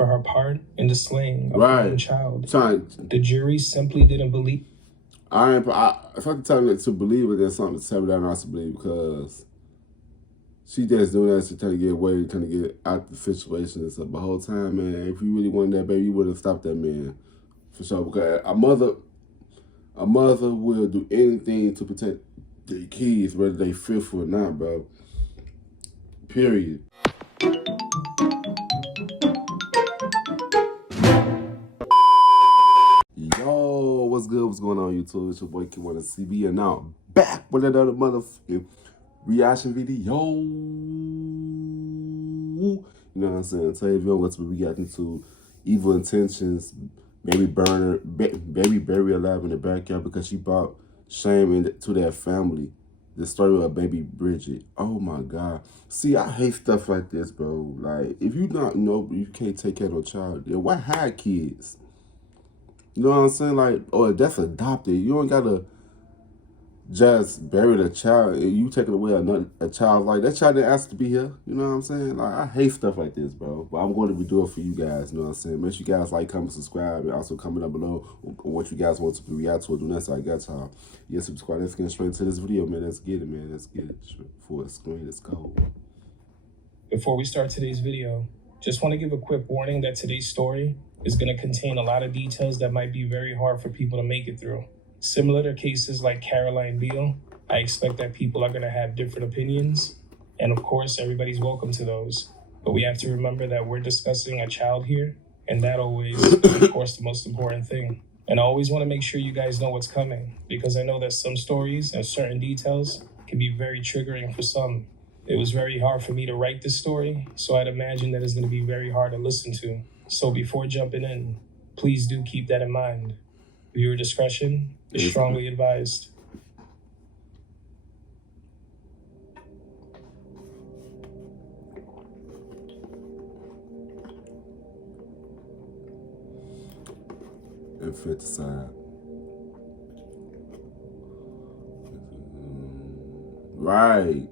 for her part in the slaying of her own child. The jury simply didn't believe. If I tell me to believe it, there's something to tell me that I'm not to believe, because she just doing that to try to get away, trying to get out the situation and stuff. But the whole time, man, if you really wanted that baby, you would have stopped that man. For sure. Because a mother will do anything to protect their kids, whether they fearful or not, bro. Period. Yo, what's good? What's going on, YouTube? It's your boy Kewonis CB, and now back with another motherfucking reaction video. You know what I'm saying? Today video, what's we reacting to Evil Intentions, baby buried alive in the backyard because she brought shame to their family. The story of baby Brigid. Oh my God. See, I hate stuff like this, bro. Like, if you not know you can't take care of a child, then why hide kids? You know what I'm saying? Like, or that's adopted. You don't gotta just bury the child and you taking away a child. Like, that child didn't ask to be here. You know what I'm saying? Like, I hate stuff like this, bro. But I'm going to be doing it for you guys. You know what I'm saying? Make sure you guys like, comment, subscribe, and also comment down below what you guys want to react to or do next. I got time. Yeah, subscribe. Let's get straight into this video, man. Let's get it, man. Let's get it. Full screen. Let's go. Before we start today's video, just want to give a quick warning that today's story is going to contain a lot of details that might be very hard for people to make it through. Similar to cases like Caroline Beale, I expect that people are going to have different opinions, and of course, everybody's welcome to those. But we have to remember that we're discussing a child here, and that always is, of course, the most important thing. And I always want to make sure you guys know what's coming, because I know that some stories and certain details can be very triggering for some. It was very hard for me to write this story, so I'd imagine that it's going to be very hard to listen to. So before jumping in, please do keep that in mind. Viewer discretion is strongly advised. Infanticide. Right.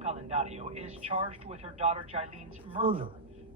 Calendario is charged with her daughter Jaileen's murder.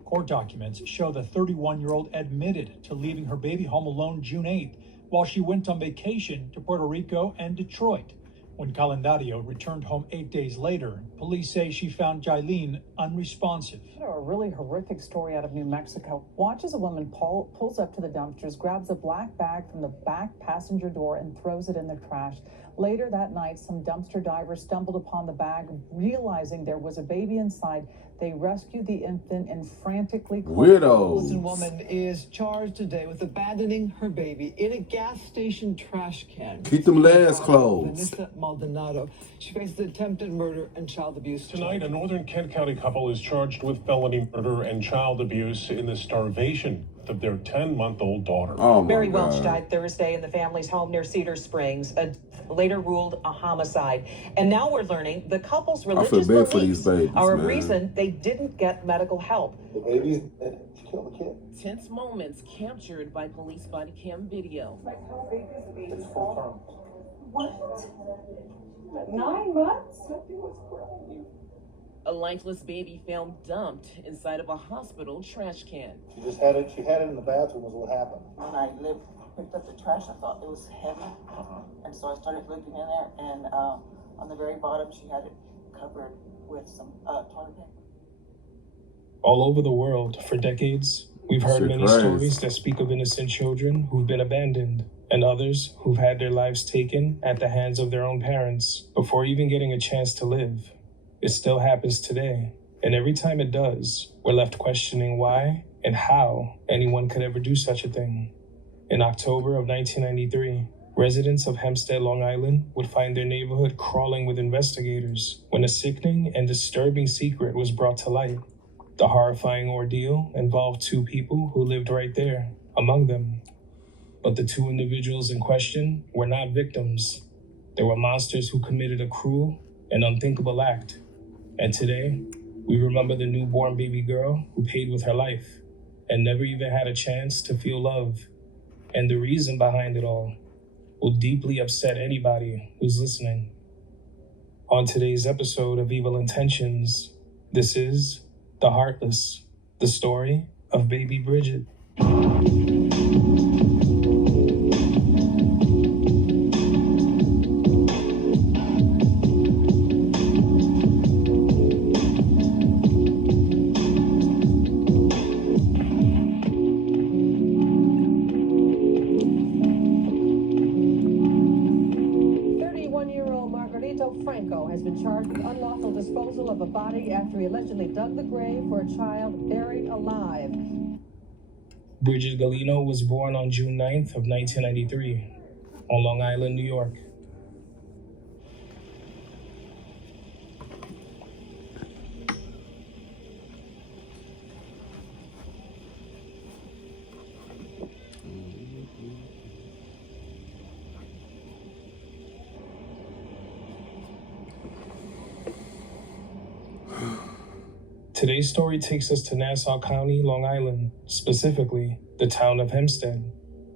Court documents show the 31-year-old admitted to leaving her baby home alone June 8th while she went on vacation to Puerto Rico and Detroit. When Calendario returned home 8 days later, police say she found Jaileen unresponsive. A really horrific story out of New Mexico. Watch as a woman pulls up to the dumpsters, grabs a black bag from the back passenger door and throws it in the trash. Later that night, some dumpster divers stumbled upon the bag, realizing there was a baby inside. They rescued the infant and frantically called. Weirdos. A woman is charged today with abandoning her baby in a gas station trash can. Keep them legs closed. Vanessa Maldonado. She faces attempted murder and child abuse. Tonight, a northern Kent County couple is charged with felony murder and child abuse in the starvation of their 10-month-old daughter. Oh my Mary God. Welch died Thursday in the family's home near Cedar Springs, later ruled a homicide. And now we're learning the couple's religious beliefs are a reason they didn't get medical help. The baby killed the kid. Tense moments captured by police body cam video. It's full term. What? 9 months? A lifeless baby found dumped inside of a hospital trash can. She just had it. She had it in the bathroom. Was what happened. When I picked up the trash, I thought it was heavy, and so I started looking in there, and on the very bottom, she had it covered with some toilet paper. All over the world, for decades, we've heard many stories that speak of innocent children who've been abandoned, and others who've had their lives taken at the hands of their own parents before even getting a chance to live. It still happens today, and every time it does, we're left questioning why and how anyone could ever do such a thing. In October of 1993, residents of Hempstead, Long Island would find their neighborhood crawling with investigators when a sickening and disturbing secret was brought to light. The horrifying ordeal involved two people who lived right there, among them. But the two individuals in question were not victims. They were monsters who committed a cruel and unthinkable act. And today, we remember the newborn baby girl who paid with her life and never even had a chance to feel love. And the reason behind it all will deeply upset anybody who's listening. On today's episode of Evil Intentions, this is The Heartless, the story of baby Brigid. 31-year-old Franco has been charged with unlawful disposal of a body after he allegedly dug the grave for a child buried alive. Brigid Galino was born on June 9th of 1993 on Long Island, New York. Today's story takes us to Nassau County, Long Island, specifically the town of Hempstead.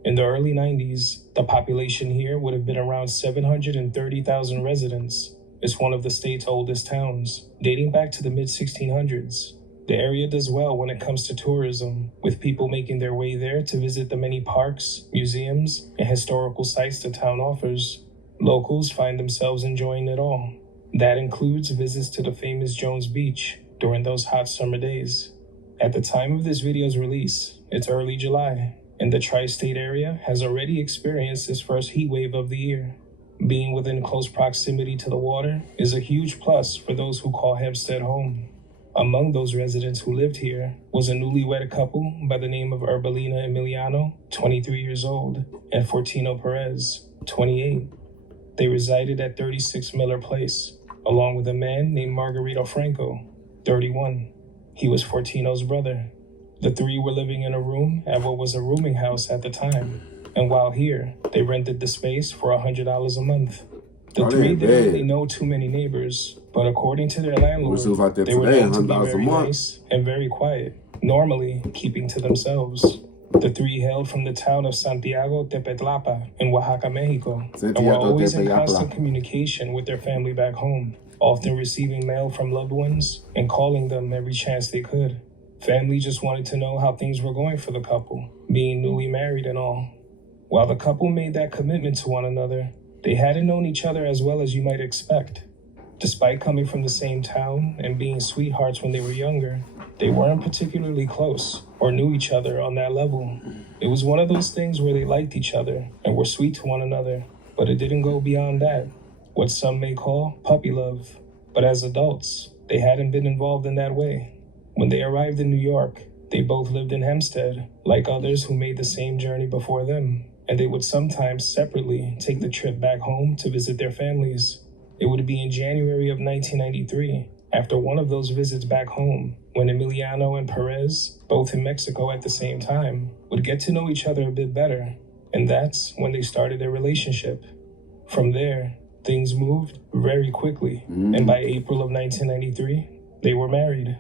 In the early 90s, the population here would have been around 730,000 residents. It's one of the state's oldest towns, dating back to the mid-1600s. The area does well when it comes to tourism, with people making their way there to visit the many parks, museums, and historical sites the town offers. Locals find themselves enjoying it all. That includes visits to the famous Jones Beach during those hot summer days. At the time of this video's release, it's early July, and the tri-state area has already experienced its first heat wave of the year. Being within close proximity to the water is a huge plus for those who call Hempstead home. Among those residents who lived here was a newlywed couple by the name of Erbalina Emiliano, 23 years old, and Fortino Perez, 28. They resided at 36 Miller Place, along with a man named Margarito Franco, 31. He was Fortino's brother. The three were living in a room at what was a rooming house at the time, and while here, they rented the space for $100 a month. The three didn't really know too many neighbors, but according to their landlord, they were known to be very nice and very quiet, normally keeping to themselves. The three hailed from the town of Santiago Tepetlapa in Oaxaca, Mexico, and were always in constant communication with their family back home, often receiving mail from loved ones and calling them every chance they could. Family just wanted to know how things were going for the couple, being newly married and all. While the couple made that commitment to one another, they hadn't known each other as well as you might expect. Despite coming from the same town and being sweethearts when they were younger, they weren't particularly close or knew each other on that level. It was one of those things where they liked each other and were sweet to one another, but it didn't go beyond that, what some may call puppy love. But as adults, they hadn't been involved in that way. When they arrived in New York, they both lived in Hempstead, like others who made the same journey before them, and they would sometimes separately take the trip back home to visit their families. It would be in January of 1993, after one of those visits back home, when Emiliano and Perez, both in Mexico at the same time, would get to know each other a bit better, and that's when they started their relationship. From there, things moved very quickly, and by April of 1993, they were married.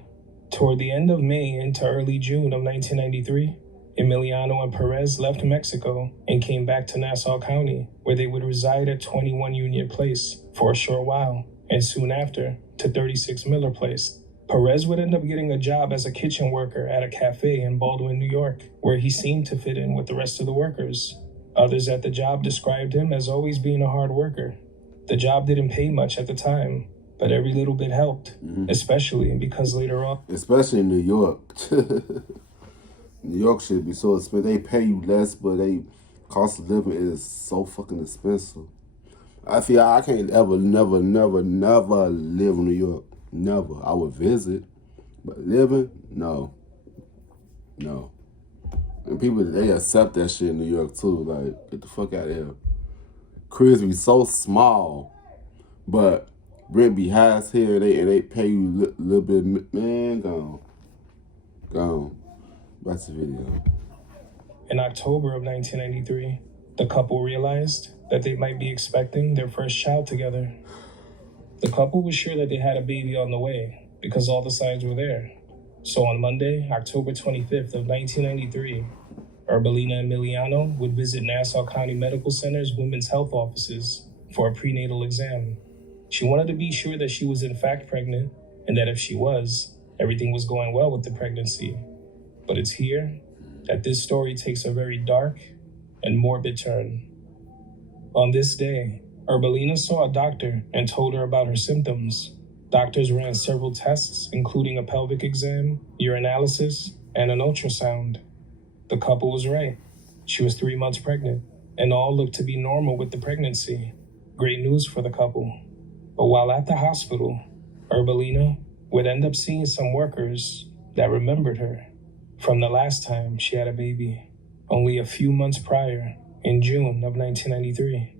Toward the end of May into early June of 1993, Emiliano and Perez left Mexico and came back to Nassau County, where they would reside at 21 Union Place for a short while, and soon after to 36 Miller Place. Perez would end up getting a job as a kitchen worker at a cafe in Baldwin, New York, where he seemed to fit in with the rest of the workers. Others at the job described him as always being a hard worker. The job didn't pay much at the time, but every little bit helped, especially because later on... Especially in New York. New York should be so expensive. They pay you less, but they cost of living is so fucking expensive. I feel I can't never live in New York. Never. I would visit, but living, no. And people, they accept that shit in New York too. Like, get the fuck out of here. Cribs be so small, but rent be high as here, and they pay you a little bit. Man, gone. That's the video. In October of 1993, the couple realized that they might be expecting their first child together. The couple was sure that they had a baby on the way because all the signs were there. So on Monday, October 25th of 1993, Erbalina Emiliano would visit Nassau County Medical Center's women's health offices for a prenatal exam. She wanted to be sure that she was in fact pregnant, and that if she was, everything was going well with the pregnancy. But it's here that this story takes a very dark and morbid turn. On this day, Herbelina saw a doctor and told her about her symptoms. Doctors ran several tests, including a pelvic exam, urinalysis, and an ultrasound. The couple was right. She was 3 months pregnant, and all looked to be normal with the pregnancy. Great news for the couple. But while at the hospital, Herbelina would end up seeing some workers that remembered her from the last time she had a baby, only a few months prior, in June of 1993.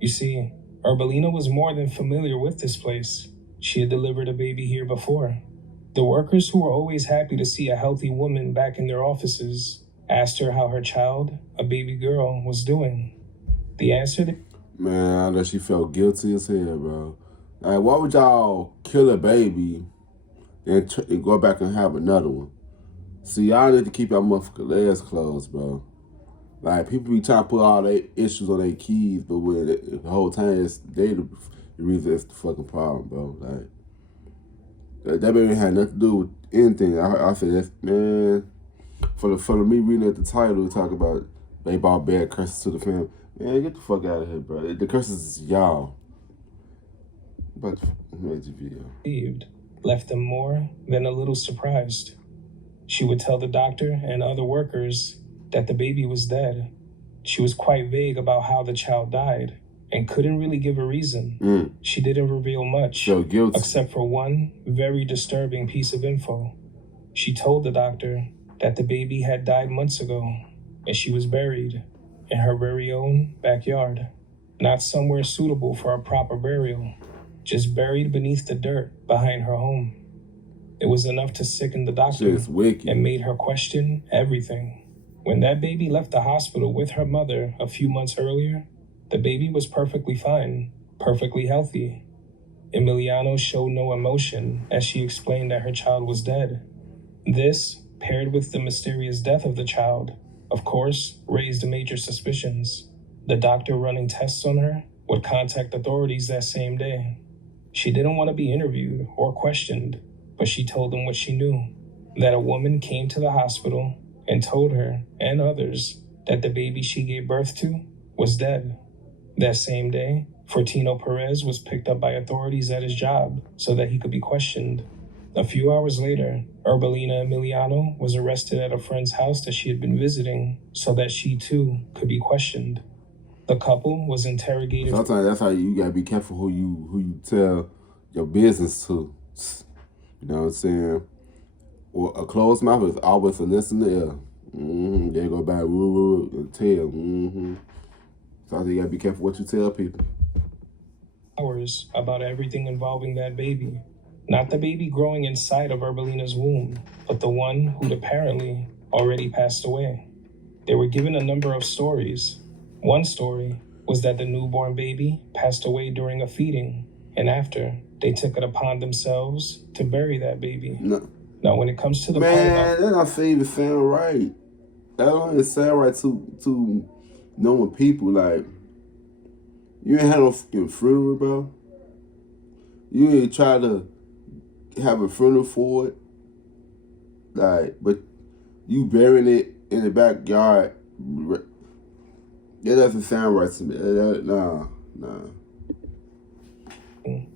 You see, Herbelina was more than familiar with this place. She had delivered a baby here before. The workers, who were always happy to see a healthy woman back in their offices, asked her how her child, a baby girl, was doing. The answer Man, I know she felt guilty as hell, bro. Like, why would y'all kill a baby and go back and have another one? See, y'all need to keep your motherfucking legs closed, bro. Like, people be trying to put all their issues on their kids, but when the whole time it's they the reason it's the fucking problem, bro. Like, that baby had nothing to do with anything. I said, that's, man, for me reading at the title, we talk about they brought bad curses to the family. Man, get the fuck out of here, bro. The curses is y'all. But made the video. Left them more than a little surprised. She would tell the doctor and other workers that the baby was dead. She was quite vague about how the child died and couldn't really give a reason. She didn't reveal much, except for one very disturbing piece of info. She told the doctor that the baby had died months ago and she was buried in her very own backyard. Not somewhere suitable for a proper burial, just buried beneath the dirt behind her home. It was enough to sicken the doctor and made her question everything. When that baby left the hospital with her mother a few months earlier, the baby was perfectly fine, perfectly healthy. Emiliano showed no emotion as she explained that her child was dead. This, paired with the mysterious death of the child, of course, raised major suspicions. The doctor running tests on her would contact authorities that same day. She didn't want to be interviewed or questioned, but she told them what she knew, that a woman came to the hospital and told her and others that the baby she gave birth to was dead. That same day, Fortino Perez was picked up by authorities at his job so that he could be questioned. A few hours later, Herbelina Emiliano was arrested at a friend's house that she had been visiting so that she too could be questioned. The couple was interrogated. Sometimes that's how you gotta be careful who you tell your business to. You know what I'm saying? Well, a closed mouth is always a listening ear. They go back and tell. So you gotta be careful what you tell people. Hours about everything involving that baby. Not the baby growing inside of Herbelina's womb, but the one who'd apparently already passed away. They were given a number of stories. One story was that the newborn baby passed away during a feeding, and after, they took it upon themselves to bury that baby. No. Now, when it comes to the that don't even sound right. That don't even sound right to normal people. Like, you ain't had no fucking funeral, bro. You ain't try to have a funeral for it. Like, but you burying it in the backyard. That doesn't sound right to me. Nah.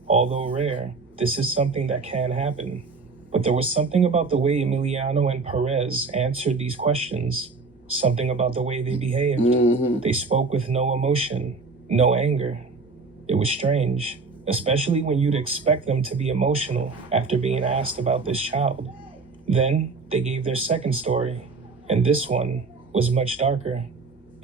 Although rare, this is something that can happen. But there was something about the way Emiliano and Perez answered these questions, something about the way they behaved. They spoke with no emotion, no anger. It was strange, especially when you'd expect them to be emotional after being asked about this child. Then they gave their second story, and this one was much darker.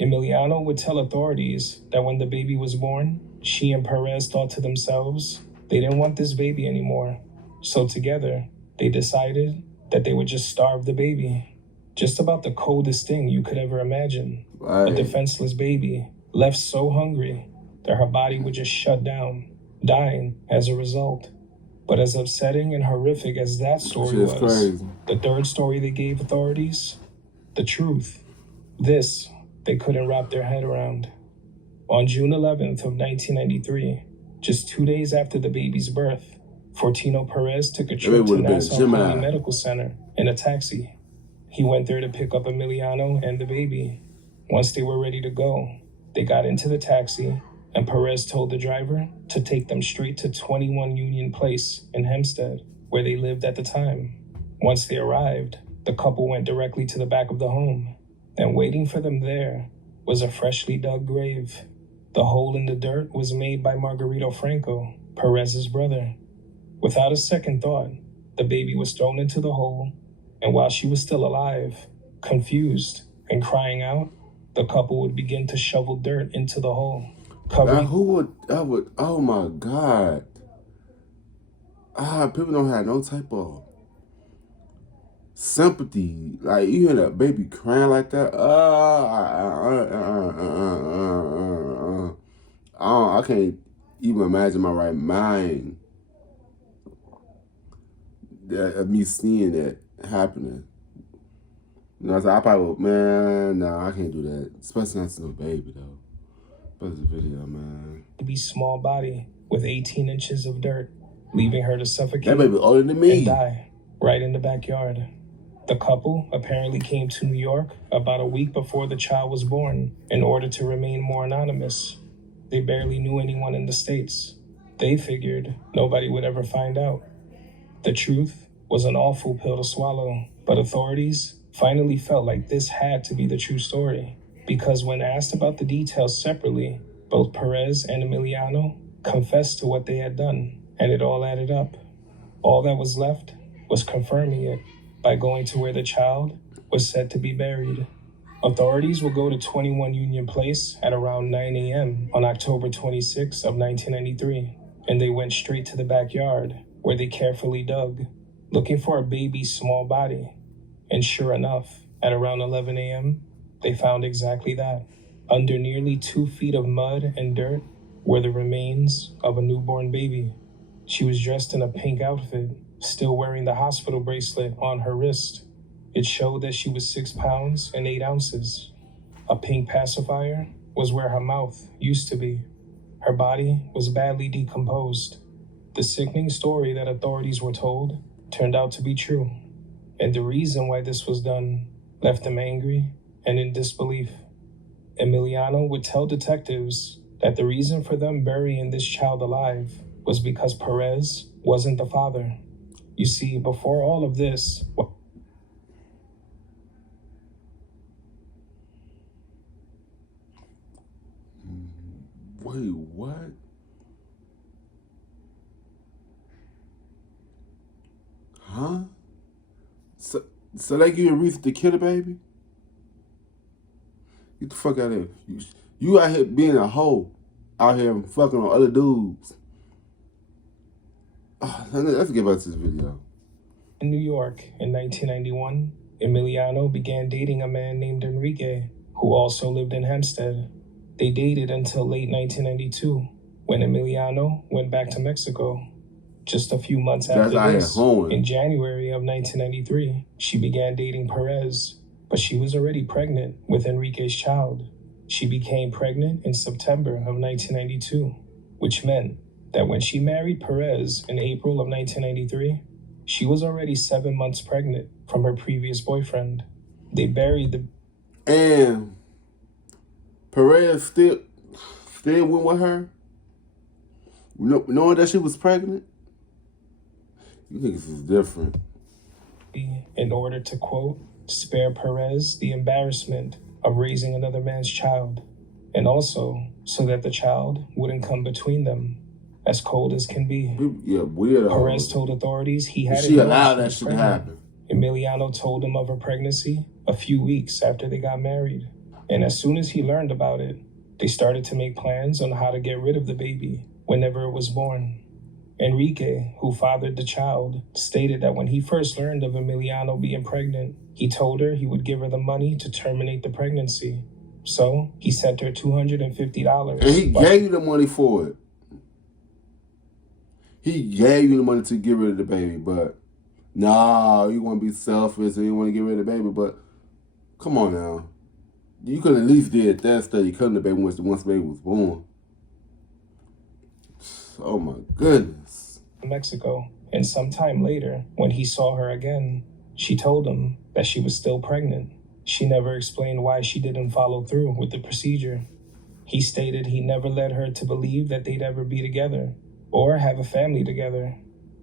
Emiliano would tell authorities that when the baby was born, she and Perez thought to themselves they didn't want this baby anymore. So together, they decided that they would just starve the baby. Just about the coldest thing you could ever imagine. Right. A defenseless baby, left so hungry that her body would just shut down, dying as a result. But as upsetting and horrific as that story was, crazy. The third story they gave authorities, the truth. This, they couldn't wrap their head around. On June 11th of 1993, Just 2 days after the baby's birth, Fortino Perez took a trip to Nassau County Medical Center in a taxi. He went there to pick up Emiliano and the baby. Once they were ready to go, they got into the taxi, and Perez told the driver to take them straight to 21 Union Place in Hempstead, where they lived at the time. Once they arrived, the couple went directly to the back of the home, and waiting for them there was a freshly dug grave. The hole in the dirt was made by Margarito Franco, Perez's brother. Without a second thought, the baby was thrown into the hole, and while she was still alive, confused and crying out, the couple would begin to shovel dirt into the hole. Oh my God. People don't have no type of sympathy. Like, you hear that baby crying like that. I can't even imagine my right mind of me seeing that happening. You know, so I probably would, man, no, I can't do that. Especially not to no baby, though. But it's a video, man. To be small body with 18 inches of dirt, leaving her to suffocate that baby older than me and die right in the backyard. The couple apparently came to New York about a week before the child was born in order to remain more anonymous. They barely knew anyone in the States. They figured nobody would ever find out. The truth was an awful pill to swallow, but authorities finally felt like this had to be the true story, because when asked about the details separately, both Perez and Emiliano confessed to what they had done, and it all added up. All that was left was confirming it by going to where the child was said to be buried. Authorities will go to 21 Union Place at around 9 a.m. on October 26 of 1993, and they went straight to the backyard, where they carefully dug, looking for a baby's small body. And sure enough, at around 11 a.m., they found exactly that. Under nearly 2 feet of mud and dirt were the remains of a newborn baby. She was dressed in a pink outfit, still wearing the hospital bracelet on her wrist. It showed that she was 6 pounds and 8 ounces. A pink pacifier was where her mouth used to be. Her body was badly decomposed. The sickening story that authorities were told turned out to be true. And the reason why this was done left them angry and in disbelief. Emiliano would tell detectives that the reason for them burying this child alive was because Perez wasn't the father. You see, before all of this... Wait, what? Huh? So they give you a reason to kill a baby? Get the fuck out of here. You out here being a hoe. Out here fucking on other dudes. Let's get back to this video. In New York in 1991, Emiliano began dating a man named Enrique, who also lived in Hempstead. They dated until late 1992, when Emiliano went back to Mexico. Just a few months after this, in January of 1993, she began dating Perez, but she was already pregnant with Enrique's child. She became pregnant in September of 1992, which meant that when she married Perez in April of 1993, she was already 7 months pregnant from her previous boyfriend. They buried the... And Perez still went with her? Knowing that she was pregnant? You think this is different. In order to, quote, spare Perez the embarrassment of raising another man's child, and also so that the child wouldn't come between them. As cold as can be. Yeah, weird. Perez told authorities he had... She allowed that shit to happen. Emiliano told him of her pregnancy a few weeks after they got married. And as soon as he learned about it, they started to make plans on how to get rid of the baby whenever it was born. Enrique, who fathered the child, stated that when he first learned of Emiliano being pregnant, he told her he would give her the money to terminate the pregnancy. So he sent her $250. And he gave you the money for it. He gave you the money to get rid of the baby, but nah, you want to be selfish and you want to get rid of the baby, but come on now. You could at least did that study cutting the baby once the baby was born. Oh my goodness. Mexico, and sometime later, when he saw her again, she told him that she was still pregnant. She never explained why she didn't follow through with the procedure. He stated he never led her to believe that they'd ever be together or have a family together.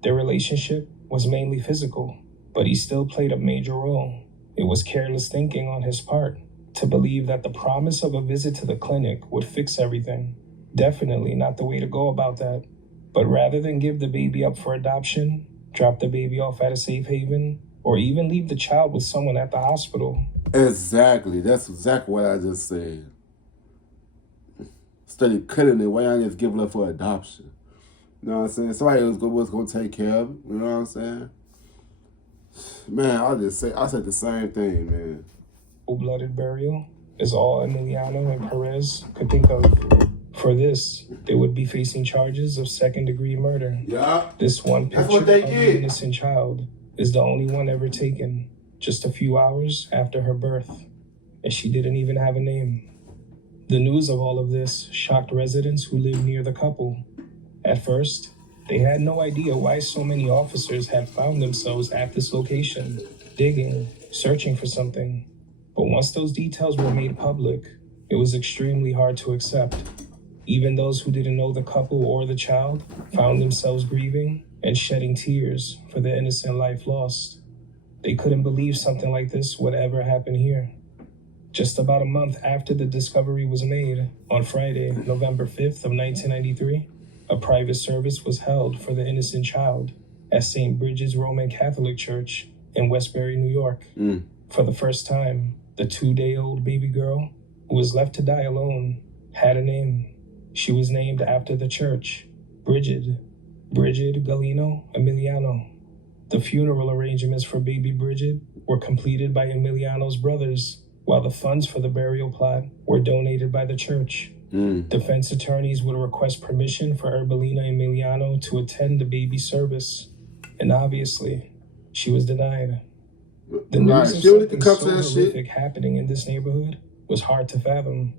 Their relationship was mainly physical, but he still played a major role. It was careless thinking on his part to believe that the promise of a visit to the clinic would fix everything. Definitely not the way to go about that. But rather than give the baby up for adoption, drop the baby off at a safe haven, or even leave the child with someone at the hospital. Exactly. That's exactly what I just said. Instead of cutting it, why y'all just give it up for adoption? You know what I'm saying? Somebody was going to take care of it. You know what I'm saying? Man, I said the same thing, man. Cold-blooded burial is all Emiliano and Perez could think of. For this, they would be facing charges of second-degree murder. Yeah. This one picture of an innocent child is the only one ever taken, just a few hours after her birth, and she didn't even have a name. The news of all of this shocked residents who lived near the couple. At first, they had no idea why so many officers had found themselves at this location, digging, searching for something. But once those details were made public, it was extremely hard to accept. Even those who didn't know the couple or the child found themselves grieving and shedding tears for the innocent life lost. They couldn't believe something like this would ever happen here. Just about a month after the discovery was made, on Friday, November 5th of 1993, a private service was held for the innocent child at St. Brigid's Roman Catholic Church in Westbury, New York. For the first time, the 2-day-old baby girl, who was left to die alone, had a name. She was named after the church, Brigid Galino Emiliano. The funeral arrangements for baby Brigid were completed by Emiliano's brothers, while the funds for the burial plot were donated by the church. Defense attorneys would request permission for Erbelina Emiliano to attend the baby service, and obviously, she was denied. The news of something so horrific happening in this neighborhood was hard to fathom.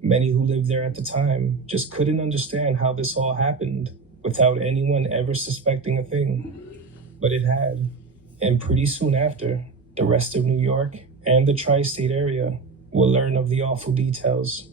Many who lived there at the time just couldn't understand how this all happened without anyone ever suspecting a thing. But it had, and pretty soon after, the rest of New York and the tri-state area will learn of the awful details.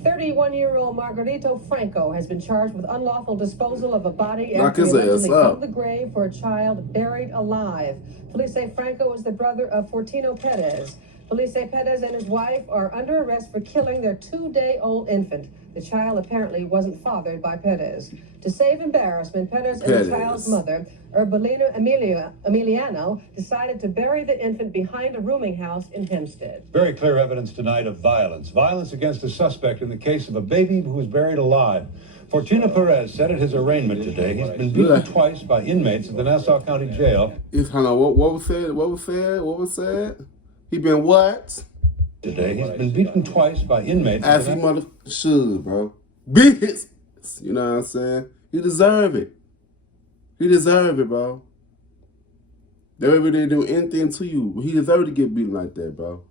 31-year-old Margarito Franco has been charged with unlawful disposal of a body after he allegedly dug the grave for a child buried alive. Police say Franco is the brother of Fortino Perez. Police say Perez and his wife are under arrest for killing their 2-day-old infant. The child apparently wasn't fathered by Perez. To save embarrassment, Perez and the child's mother, Erbelina Emiliano, decided to bury the infant behind a rooming house in Hempstead. Very clear evidence tonight of violence. Violence against a suspect in the case of a baby who was buried alive. Fortino Perez said at his arraignment today he's been beaten twice by inmates at the Nassau County Jail. What was said? He been what? Today he's been beaten twice by inmates. As he mother should, bro. Beat his. You know what I'm saying? He deserve it. He deserve it, bro. They ever didn't do anything to you. He deserved to get beaten like that, bro.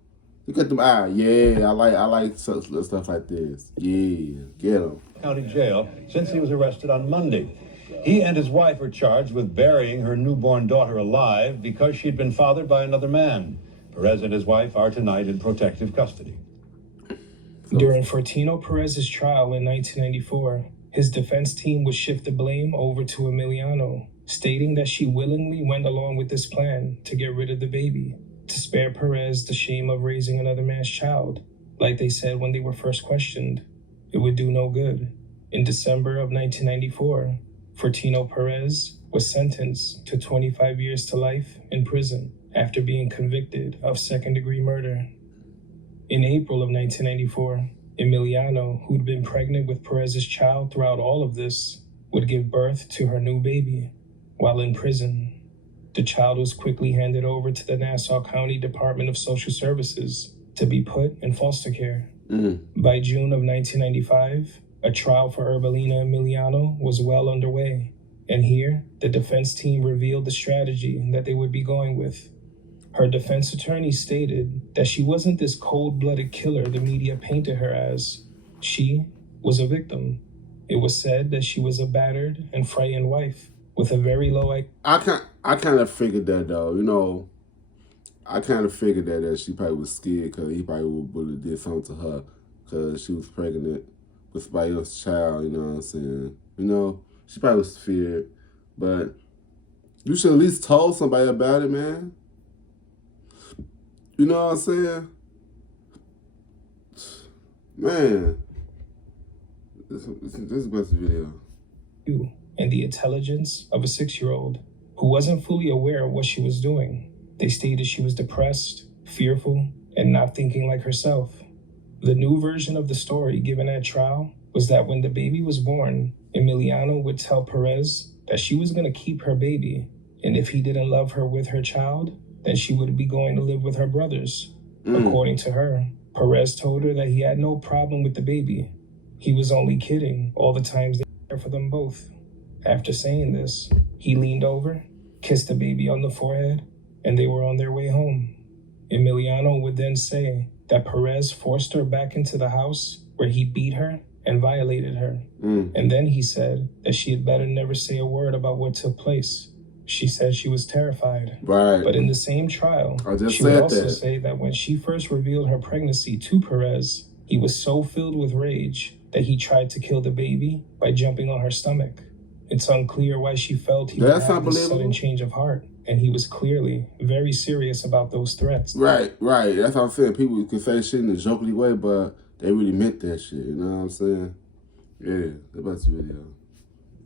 Look at them eyes. Yeah, I like stuff like this. Yeah, get him. County Jail since he was arrested on Monday. He and his wife are charged with burying her newborn daughter alive because she'd been fathered by another man. Perez and his wife are tonight in protective custody. During Fortino Perez's trial in 1994, his defense team would shift the blame over to Emiliano, stating that she willingly went along with this plan to get rid of the baby, to spare Perez the shame of raising another man's child. Like they said when they were first questioned, it would do no good. In December of 1994, Fortino Perez was sentenced to 25 years to life in prison after being convicted of second-degree murder. In April of 1994, Emiliano, who'd been pregnant with Perez's child throughout all of this, would give birth to her new baby while in prison. The child was quickly handed over to the Nassau County Department of Social Services to be put in foster care. By June of 1995, a trial for Erbelina Emiliano was well underway, and here, the defense team revealed the strategy that they would be going with. Her defense attorney stated that she wasn't this cold-blooded killer the media painted her as. She was a victim. It was said that she was a battered and frightened wife with a very low IQ. I kind of figured that, though. You know, I kind of figured that she probably was scared because he probably would have did something to her because she was pregnant with somebody else's child, you know what I'm saying? You know, she probably was feared, but you should at least told somebody about it, man. You know what I'm saying? Man, this is the best video. And the intelligence of a 6-year-old who wasn't fully aware of what she was doing. They stated she was depressed, fearful, and not thinking like herself. The new version of the story given at trial was that when the baby was born, Emiliano would tell Perez that she was going to keep her baby, and if he didn't love her with her child, then she would be going to live with her brothers. According to her, Perez told her that he had no problem with the baby. He was only kidding all the times they were there for them both. After saying this, he leaned over, kissed the baby on the forehead, and they were on their way home. Emiliano would then say that Perez forced her back into the house where he beat her and violated her. And then he said that she had better never say a word about what took place. She said she was terrified. Right. But in the same trial, she would also say that when she first revealed her pregnancy to Perez, he was so filled with rage that he tried to kill the baby by jumping on her stomach. It's unclear why she felt he would have this sudden change of heart, and he was clearly very serious about those threats. Right. That's what I'm saying. People can say shit in a jokingly way, but they really meant that shit. You know what I'm saying? Yeah, the best video.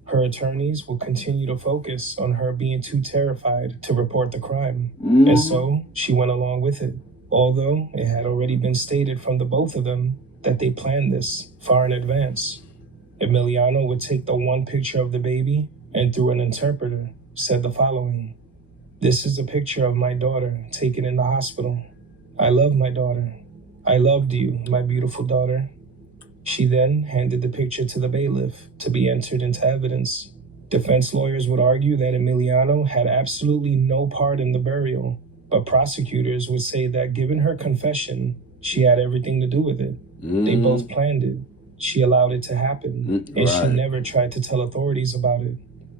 Her attorneys will continue to focus on her being too terrified to report the crime, and so she went along with it, although it had already been stated from the both of them that they planned this far in advance. Emiliano would take the one picture of the baby and through an interpreter said the following: "This is a picture of my daughter taken in the hospital. I love my daughter. I loved you, my beautiful daughter." She then handed the picture to the bailiff to be entered into evidence. Defense lawyers would argue that Emiliano had absolutely no part in the burial, but prosecutors would say that given her confession, she had everything to do with it. They both planned it. She allowed it to happen, and she never tried to tell authorities about it.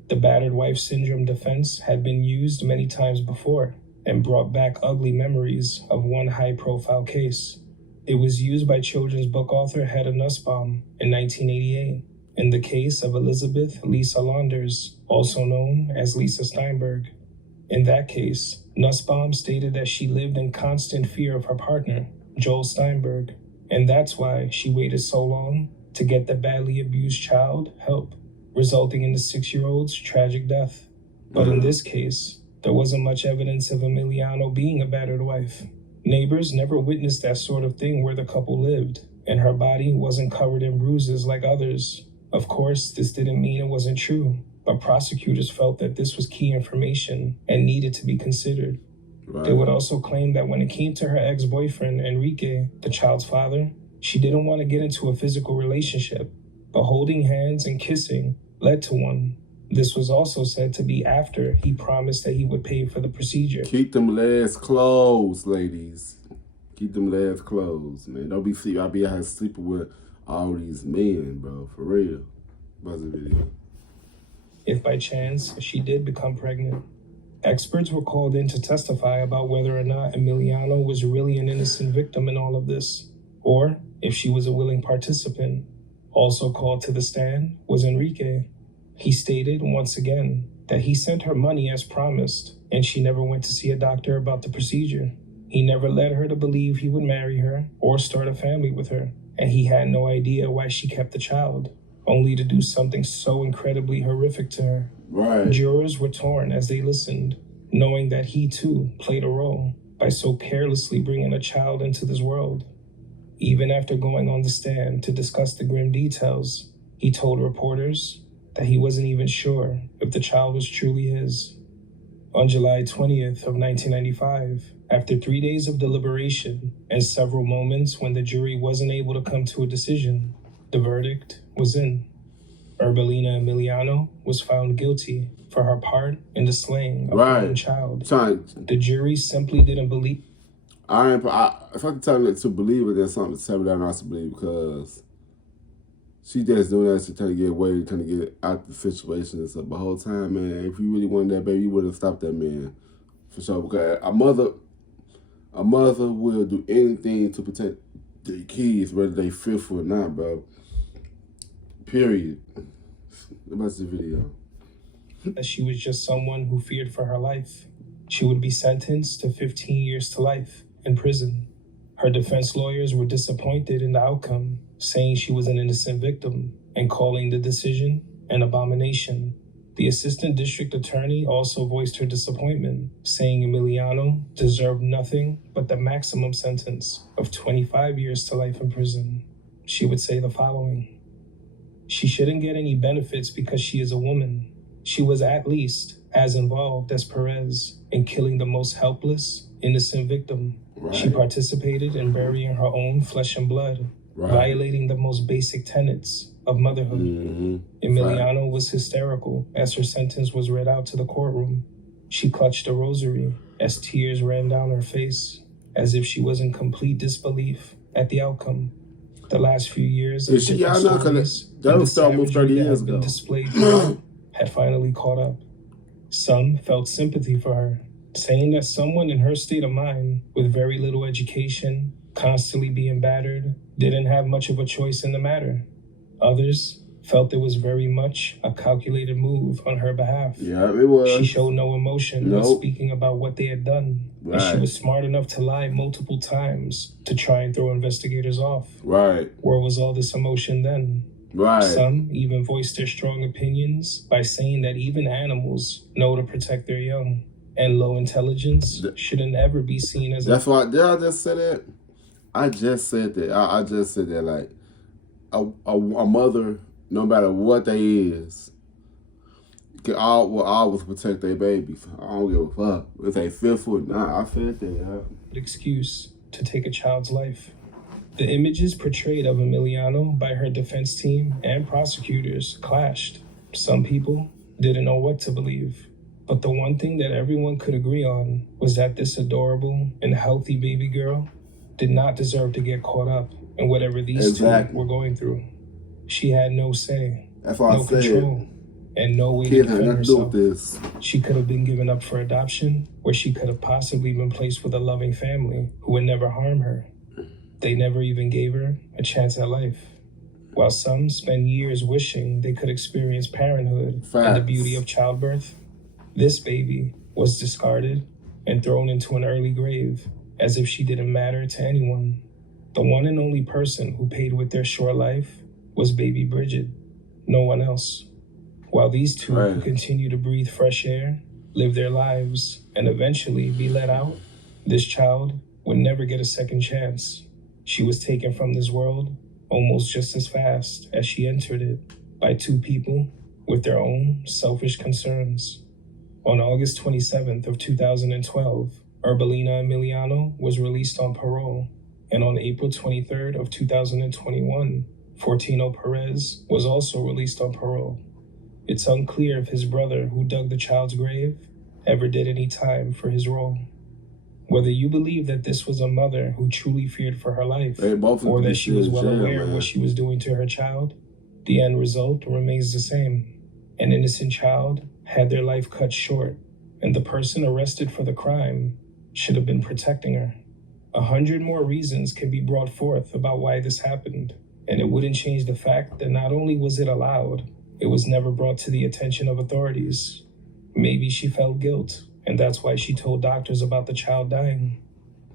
The battered wife syndrome defense had been used many times before and brought back ugly memories of one high-profile case. It was used by children's book author Hedda Nussbaum in 1988 in the case of Elizabeth Lisa Launders, also known as Lisa Steinberg. In that case, Nussbaum stated that she lived in constant fear of her partner, Joel Steinberg, and that's why she waited so long to get the badly abused child help, resulting in the 6-year-old's tragic death. But in this case, there wasn't much evidence of Emiliano being a battered wife. Neighbors never witnessed that sort of thing where the couple lived, and her body wasn't covered in bruises like others. Of course, this didn't mean it wasn't true, but prosecutors felt that this was key information and needed to be considered. They would also claim that when it came to her ex-boyfriend, Enrique, the child's father, she didn't want to get into a physical relationship, but holding hands and kissing led to one. This was also said to be after he promised that he would pay for the procedure. Keep them legs closed, ladies. Keep them legs closed, man. Don't be sleep. I'll be out here sleeping with all these men, bro. For real. Buzz the video. If by chance she did become pregnant, experts were called in to testify about whether or not Emiliano was really an innocent victim in all of this, or if she was a willing participant. Also called to the stand was Enrique. He stated once again that he sent her money as promised, and she never went to see a doctor about the procedure. He never led her to believe he would marry her or start a family with her, and he had no idea why she kept the child, only to do something so incredibly horrific to her. Jurors were torn as they listened, knowing that he too played a role by so carelessly bringing a child into this world. Even after going on the stand to discuss the grim details, he told reporters that he wasn't even sure if the child was truly his. On July 20th of 1995, after 3 days of deliberation and several moments when the jury wasn't able to come to a decision, the verdict was in. Herbelina Emiliano was found guilty for her part in the slaying of her own child. The jury simply didn't believe. If I can tell them to believe it, there's something to tell me that I'm not to believe, because She just doing that to try to get away, trying to get out the situation and stuff. The whole time, man, if you really wanted that baby, you would have stopped that man. For sure. Because a mother will do anything to protect their kids, whether they fearful or not, bro. Period. That's the video. That she was just someone who feared for her life. She would be sentenced to 15 years to life in prison. Her defense lawyers were disappointed in the outcome, saying she was an innocent victim and calling the decision an abomination. The assistant district attorney also voiced her disappointment, saying Emiliano deserved nothing but the maximum sentence of 25 years to life in prison. She would say the following: she shouldn't get any benefits because she is a woman. She was at least as involved as Perez in killing the most helpless, innocent victim. Right. She participated in burying her own flesh and blood, violating the most basic tenets of motherhood. Emiliano was hysterical as her sentence was read out to the courtroom. She clutched a rosary as tears ran down her face, as if she was in complete disbelief at the outcome. The last few years of different stories and the savagery that had been displayed had finally caught up. Some felt sympathy for her, saying that someone in her state of mind, with very little education, constantly being battered, didn't have much of a choice in the matter. Others felt it was very much a calculated move on her behalf. Yeah, it was. She showed no emotion when speaking about what they had done. And she was smart enough to lie multiple times to try and throw investigators off. Where was all this emotion then? Some even voiced their strong opinions by saying that even animals know to protect their young, and low intelligence shouldn't ever be seen as That's why, did I just say that? I just said that. I just said that, like, a mother, no matter what they is, will always protect their babies. I don't give a fuck. If they fearful, nah, I said that. Excuse to take a child's life. The images portrayed of Emiliano by her defense team and prosecutors clashed. Some people didn't know what to believe. But the one thing that everyone could agree on was that this adorable and healthy baby girl did not deserve to get caught up in whatever these two were going through. She had no say, no control, and no way to defend herself. She could have been given up for adoption, where she could have possibly been placed with a loving family who would never harm her. They never even gave her a chance at life. While some spend years wishing they could experience parenthood and the beauty of childbirth, this baby was discarded and thrown into an early grave as if she didn't matter to anyone. The one and only person who paid with their short life was baby Brigid, no one else. While these two could continue to breathe fresh air, live their lives, and eventually be let out, this child would never get a second chance. She was taken from this world almost just as fast as she entered it by two people with their own selfish concerns. On August 27th of 2012, Herbelina Emiliano was released on parole, and on April 23rd of 2021, Fortino Perez was also released on parole. It's unclear if his brother, who dug the child's grave, ever did any time for his role. Whether you believe that this was a mother who truly feared for her life, or that she was well aware of what she was doing to her child, the end result remains the same. An innocent child had their life cut short, and the person arrested for the crime should have been protecting her. 100 more reasons can be brought forth about why this happened, and it wouldn't change the fact that not only was it allowed, it was never brought to the attention of authorities. Maybe she felt guilt, and that's why she told doctors about the child dying.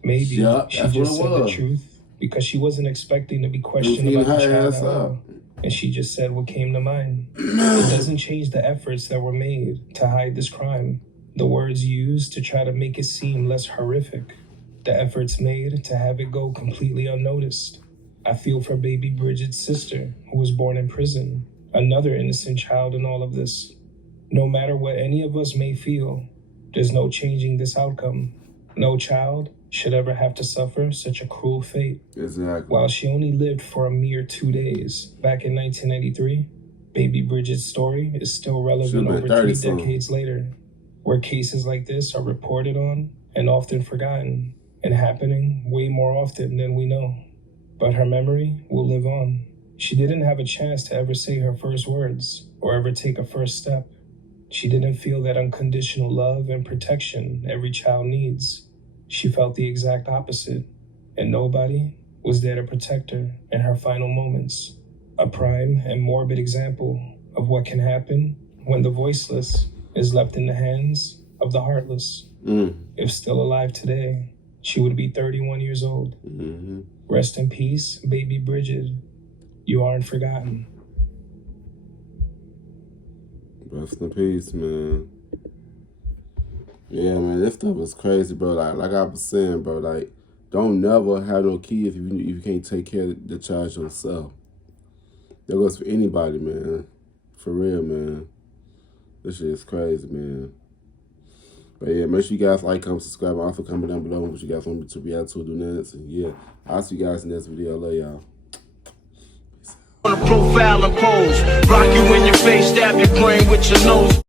Maybe she just said the truth because she wasn't expecting to be questioned about the child at all, and she just said what came to mind. It doesn't change the efforts that were made to hide this crime, the words used to try to make it seem less horrific, the efforts made to have it go completely unnoticed. I feel for baby Brigid's sister, who was born in prison, another innocent child in all of this. No matter what any of us may feel, there's no changing this outcome. No child should ever have to suffer such a cruel fate. While she only lived for a mere 2 days back in 1993, baby Brigid's story is still relevant over 3 decades later, where cases like this are reported on and often forgotten, and happening way more often than we know. But her memory will live on. She didn't have a chance to ever say her first words or ever take a first step. She didn't feel that unconditional love and protection every child needs. She felt the exact opposite, and nobody was there to protect her in her final moments. A prime and morbid example of what can happen when the voiceless is left in the hands of the heartless. If still alive today, she would be 31 years old. Rest in peace, baby Brigid. You aren't forgotten. Rest in peace, man. Yeah, man, this stuff is crazy, bro. Like I was saying, bro, like, don't never have no kids if you can't take care of the child yourself. That goes for anybody, man. For real, man. This shit is crazy, man. But yeah, make sure you guys like, comment, subscribe, and also comment down below what you guys want me to react to do next. And yeah, I'll see you guys in the next video. I love y'all. On a profile and pose, rock you in your face, stab your brain with your nose.